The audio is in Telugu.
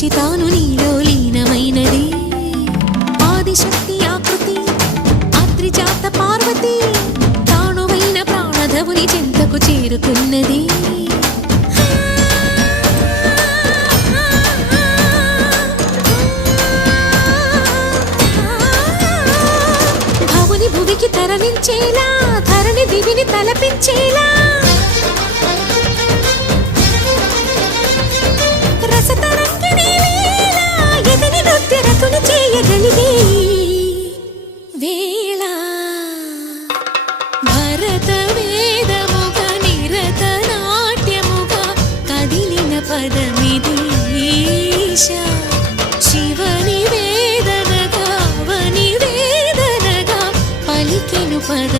విడిచి తాను నీలో లీనమైనది ఆదిశక్తి ఆకృతి అత్రిజాత పార్వతి తానువైన ప్రాణధవుని చెంతకు చేరుతున్నది భవుని భువికి తరలించేలా ధరణి దివిని తలపించేలా రసతరంగిణి లీల ఎదిని నృత్యరతుని చేయగలిగే వేళ భరత వేదముగ నిరత నాట్యముగా కదిలిన పదమిది శివని వేదనగా వని వేదనగా పలికెను పద